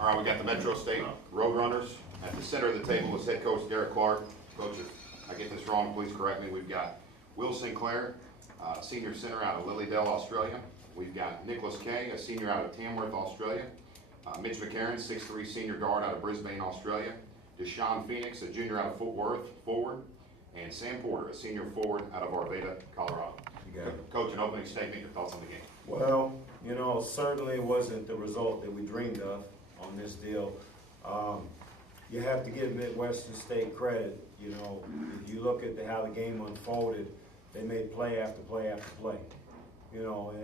All right, we got the Metro State Roadrunners. At the center of the table is head coach Derek Clark. Coach, if I get this wrong, please correct me. We've got Will Sinclair, senior center out of Lilydale, Australia. We've got Nicholas Kay, a senior out of Tamworth, Australia. Mitch McCarron, 6'3" senior guard out of Brisbane, Australia. Deshaun Phoenix, a junior out of Fort Worth, forward. And Sam Porter, a senior forward out of Arvada, Colorado. You got it. Coach, an opening statement, your thoughts on the game. Well, you know, certainly wasn't the result that we dreamed of on this deal. You have to give Midwestern State credit. You know, if you look at how the game unfolded, they made play after play after play. You know,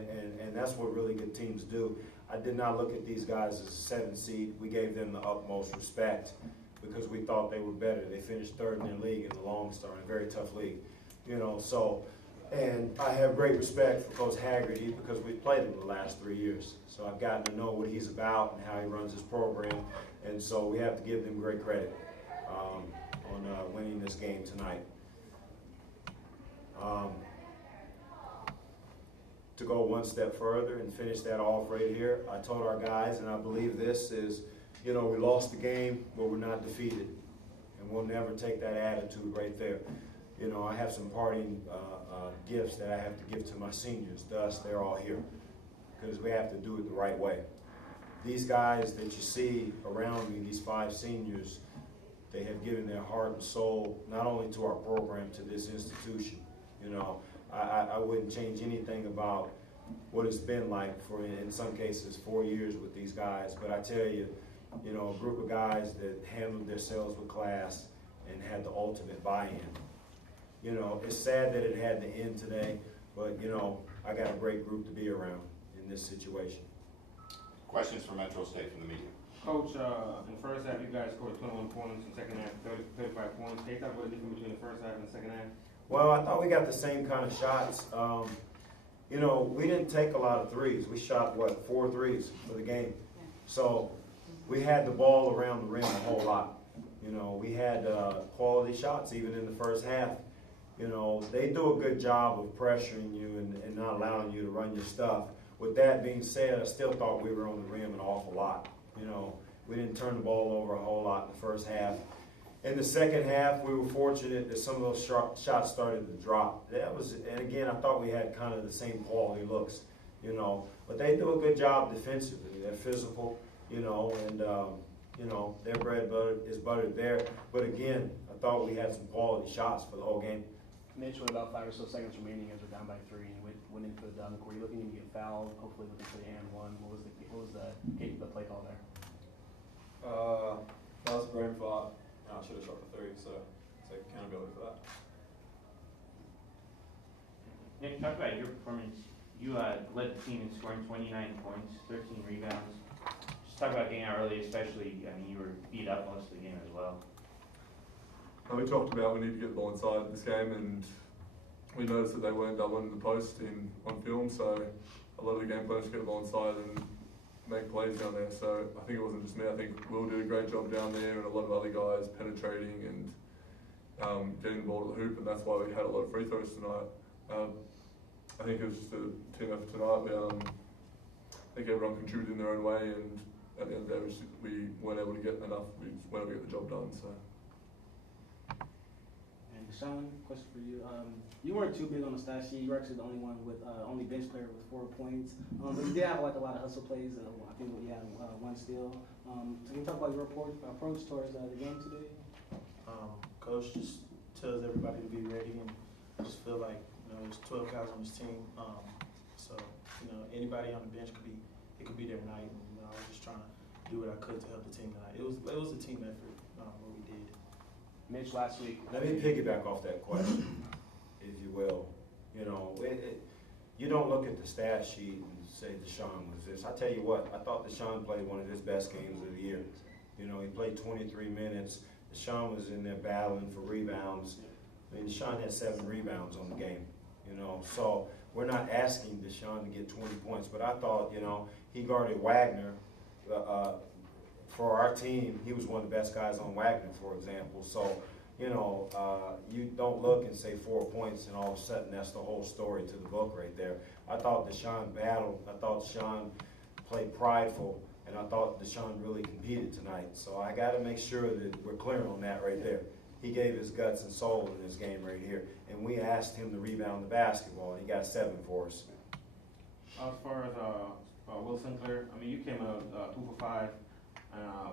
and that's what really good teams do. I did not look at these guys as a 7th seed. We gave them the utmost respect because we thought they were better. They finished 3rd in their league in the Long Star, in a very tough league. You know, so, and I have great respect for Coach Haggerty because we've played him the last 3 years. So I've gotten to know what he's about and how he runs his program. And so we have to give them great credit on winning this game tonight. To go one step further and finish that off right here, I told our guys, and I believe this is, you know, we lost the game, but we're not defeated. And we'll never take that attitude right there. You know, I have some parting gifts that I have to give to my seniors. Thus, they're all here because we have to do it the right way. These guys that you see around me, these 5 seniors, they have given their heart and soul not only to our program, to this institution. You know, I wouldn't change anything about what it's been like for, in some cases, 4 years with these guys. But I tell you, you know, a group of guys that handled themselves with class and had the ultimate buy-in. You know, it's sad that it had to end today, but, you know, I got a great group to be around in this situation. Questions for Metro State from the media? Coach, in the first half, you guys scored 21 points. In the second half, 35 points. Can you talk about the difference between the first half and the second half? Well, I thought we got the same kind of shots. You know, we didn't take a lot of threes. We shot, what, 4 threes for the game. So we had the ball around the rim a whole lot. You know, we had quality shots even in the first half. You know, they do a good job of pressuring you and not allowing you to run your stuff. With that being said, I still thought we were on the rim an awful lot. You know, we didn't turn the ball over a whole lot in the first half. In the second half, we were fortunate that some of those shots started to drop. That was, and again, I thought we had kind of the same quality looks, you know. But they do a good job defensively. They're physical, you know, and you know, their bread butter is buttered there. But again, I thought we had some quality shots for the whole game. Mitch, with about 5 or so seconds remaining, as we're down by 3 and went into the dunk, were you looking to get fouled? Hopefully, looking for the and one. What was the play call there? That was a brain fart. I should have shot the 3, so take accountability for that. Nick, talk about your performance. You led the team in scoring 29 points, 13 rebounds. Just talk about getting out early, especially. I mean, you were beat up most of the game as well. We talked about we need to get the ball inside this game, and we noticed that they weren't doubling the post on film, so a lot of the game plan was to get the ball inside and make plays down there. So I think it wasn't just me. I think Will did a great job down there, and a lot of other guys penetrating and getting the ball to the hoop, and that's why we had a lot of free throws tonight. I think it was just a team effort tonight. I think everyone contributed in their own way, and at the end of the day, we weren't able to get enough. We just weren't able to get the job done. So. And Sean, question for you. You weren't too big on the stat sheet. You were actually the only one with only bench player with 4 points. But you did have like a lot of hustle plays. I think you had 1 steal. So can you talk about your approach towards the game today? Coach just tells everybody to be ready, and I just feel like, you know, there's 12 guys on this team. So, you know, anybody on the bench could be their night, and, you know, I was just trying to do what I could to help the team tonight. It was a team effort, what we did. Mitch, last week. Let me piggyback off that question, if you will. You know, you don't look at the stat sheet and say Deshaun was this. I tell you what, I thought Deshaun played one of his best games of the year. You know, he played 23 minutes. Deshaun was in there battling for rebounds. I mean, Deshaun had 7 rebounds on the game. You know, so we're not asking Deshaun to get 20 points, but I thought, you know, he guarded Wagner. For our team, he was one of the best guys on Wagner, for example. So, you know, you don't look and say 4 points and all of a sudden that's the whole story to the book right there. I thought Deshaun battled. I thought Deshaun played prideful, and and I thought Deshaun really competed tonight. So I got to make sure that we're clear on that right there. He gave his guts and soul in this game right here, and we asked him to rebound the basketball, and he got 7 for us. As far as Will Sinclair, I mean, you came out 2 for 5.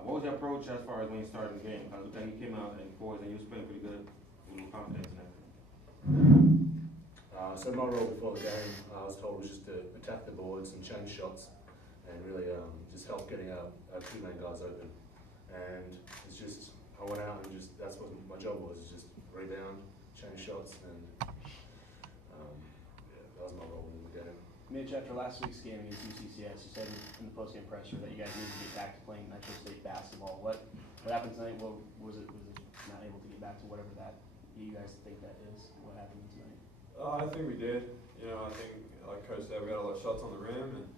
What was your approach as far as when you started the game? Because you came out in fours and you was playing pretty good with confidence and everything. So my role before the game, I was told, was just to attack the boards and change shots, and really just help getting our 2 main guards open. And it's just, I went out and just, that's what my job was, is just rebound, change shots, and yeah, that was my role in the game. Mitch, after last week's game against UCCS, you said in the postgame presser that you guys need to get back to playing Metro State basketball. What happened tonight? What was it not able to get back to whatever that you guys think that is? What happened tonight? I think we did. I think, like Coach said, we got a lot of shots on the rim, and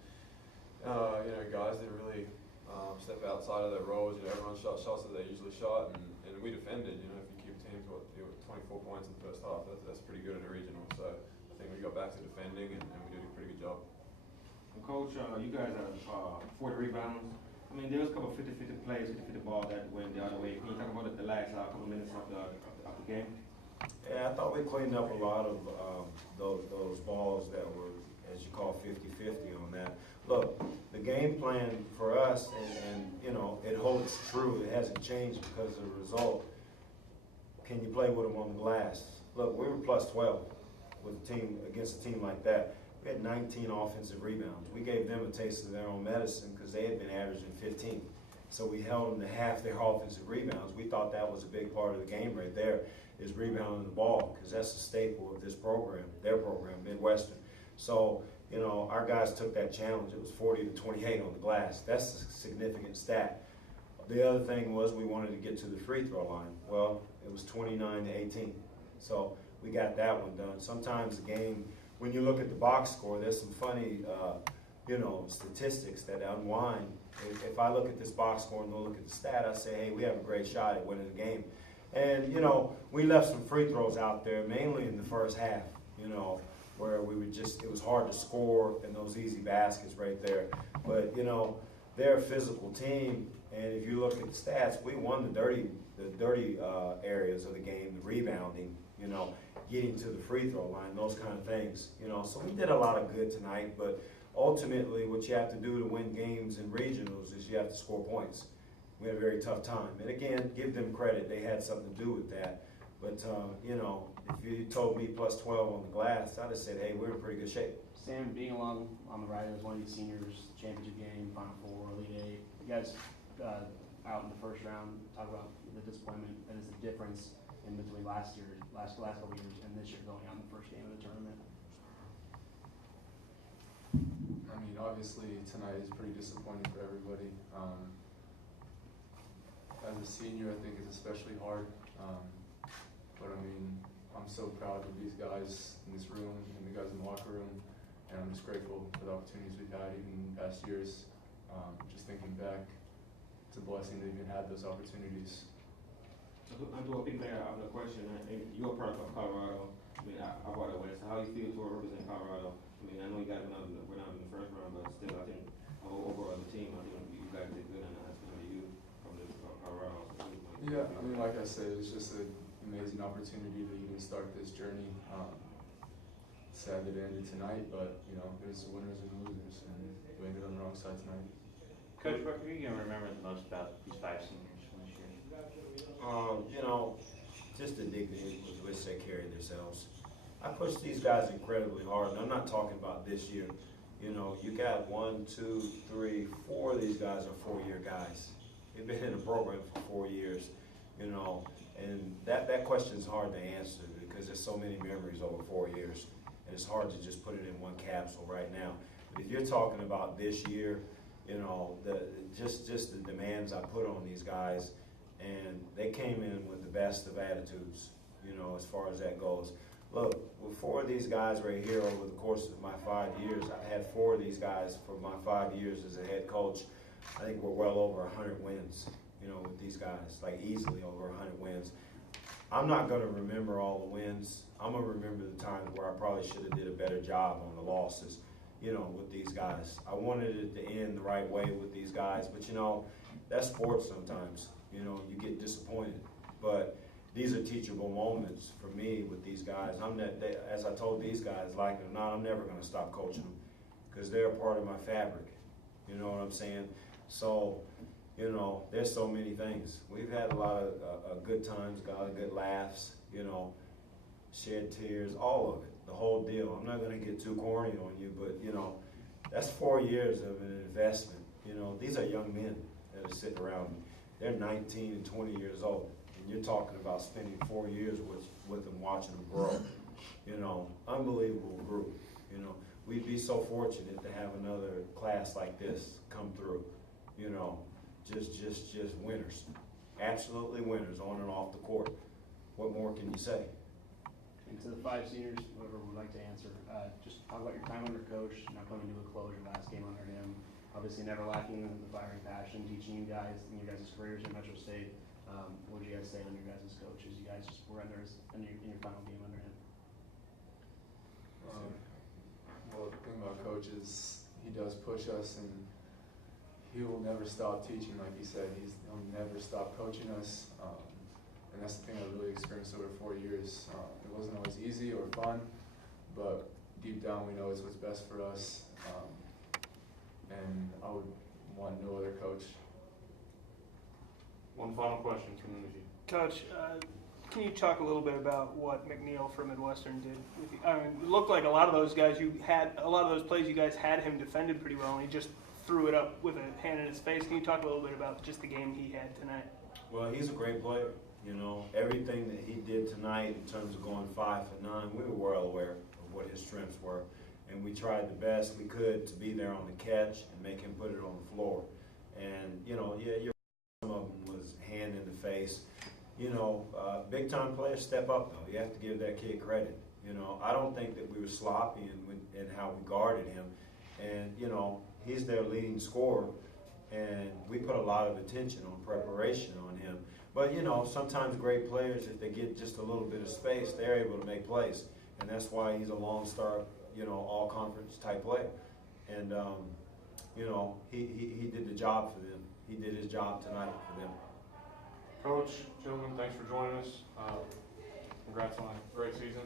guys didn't really step outside of their roles. Everyone shot shots that they usually shot, and we defended. If you keep a team to 24 points in the first half, that's pretty good in a regional. So I think we got back to defending, and we did a pretty good job. And Coach, you guys are 40 rebounds. I mean, there was a couple of 50-50 plays, 50-50 ball that went the other way. Can you talk about the last couple of minutes of the game? Yeah, I thought we cleaned up a lot of those balls that were, as you call, 50-50 on that. Look, the game plan for us, and it holds true. It hasn't changed because of the result. Can you play with them on the glass? Look, we were plus 12 with a team against a team like that. We had 19 offensive rebounds. We gave them a taste of their own medicine because they had been averaging 15. So we held them to half their offensive rebounds. We thought that was a big part of the game right there, is rebounding the ball, because that's the staple of this program, their program, Midwestern. So, our guys took that challenge. It was 40-28 on the glass. That's a significant stat. The other thing was we wanted to get to the free throw line. Well, it was 29-18. So we got that one done. Sometimes the game, when you look at the box score, there's some funny, statistics that unwind. If I look at this box score and don't look at the stat, I say, hey, we have a great shot at winning the game. And, we left some free throws out there, mainly in the first half, where we would it was hard to score in those easy baskets right there. But, they're a physical team, and if you look at the stats, we won the dirty areas of the game, the rebounding, getting to the free throw line, those kind of things, So we did a lot of good tonight, but ultimately what you have to do to win games in regionals is you have to score points. We had a very tough time. And again, give them credit. They had something to do with that. But, if you told me plus 12 on the glass, I'd have said, hey, we're in pretty good shape. Sam, being along on the Riders, one of these seniors, championship game, Final Four, Elite Eight, you guys out in the first round, talk about the disappointment that is the difference in between last couple of years and this year going on the first game of the tournament. I mean, obviously tonight is pretty disappointing for everybody. As a senior, I think it's especially hard. But I mean, I'm so proud of these guys in this room and the guys in the locker room, and I'm just grateful for the opportunities we've had even in past years. Just thinking back, it's a blessing to even have those opportunities. I'm doing a big thing out of the question. You're a product of Colorado. I mean, I brought it West. How do you feel to represent Colorado? I mean, I know you guys went out in the first round, but still, I think overall as a team, I think you guys did good, and that's going to be you from this Colorado. Yeah, I mean, like I said, it's just an amazing opportunity to even start this journey. Sad that it ended tonight, but there's winners and losers, and we ended on the wrong side tonight. Coach, what are you going to remember the most about these 5 seniors from this year? Just the dignity with which they carried themselves. I pushed these guys incredibly hard, and I'm not talking about this year. You got 1, 2, 3, 4 of these guys are 4-year guys. They've been in the program for 4 years, and that question is hard to answer because there's so many memories over 4 years, and it's hard to just put it in one capsule right now. But if you're talking about this year, just the demands I put on these guys, and they came in with the best of attitudes, as far as that goes. Look, with 4 of these guys right here over the course of my 5 years, I've had 4 of these guys for my 5 years as a head coach. I think we're well over 100 wins, with these guys, like easily over 100 wins. I'm not going to remember all the wins. I'm going to remember the times where I probably should have did a better job on the losses. you know, with these guys. I wanted it to end the right way with these guys, but you know, that's sports sometimes. You know, you get disappointed. But these are teachable moments for me with these guys. As I told these guys, like it or not, I'm never going to stop coaching them because they're a part of my fabric. You know what I'm saying? So, you know, there's so many things. We've had a lot of good times, a lot of good laughs, you know, shed tears, all of it, the whole deal. I'm not going to get too corny on you, but, you know, that's 4 years of an investment. You know, these are young men that are sitting around me. They're 19 and 20 years old, and you're talking about spending 4 years with them, watching them grow. You know, unbelievable group. You know, we'd be so fortunate to have another class like this come through. You know, just winners, absolutely winners on and off the court. What more can you say? And to the 5 seniors, whoever would like to answer, just talk about your time under coach, now coming to a close, your last game under him. Obviously never lacking the fire and passion, teaching you guys in your guys' careers at Metro State. What would you guys say on your guys' coach as you guys were in your final game under him? Well, the thing about Coach is he does push us, and he will never stop teaching. Like he said, he'll never stop coaching us. And that's the thing I really experienced over 4 years. It wasn't always easy or fun, but deep down we know it's what's best for us. And I would want no other coach. One final question from the Coach, can you talk a little bit about what McNeil from Midwestern did with you? I mean, it looked like a lot of those plays you guys had him defended pretty well, and he just threw it up with a hand in his face. Can you talk a little bit about just the game he had tonight? Well, he's a great player. You know, everything that he did tonight in terms of going 5 for 9, we were well aware of what his strengths were. And we tried the best we could to be there on the catch and make him put it on the floor. And, you know, yeah, some of them was hand in the face. You know, big time players step up though. You have to give that kid credit. You know, I don't think that we were sloppy in how we guarded him. And, you know, he's their leading scorer, and we put a lot of attention on preparation on him. But, you know, sometimes great players, if they get just a little bit of space, they're able to make plays. And that's why he's a long-star, you know, all-conference type player. And, you know, he did the job for them. He did his job tonight for them. Coach, gentlemen, thanks for joining us. Congrats on a great season.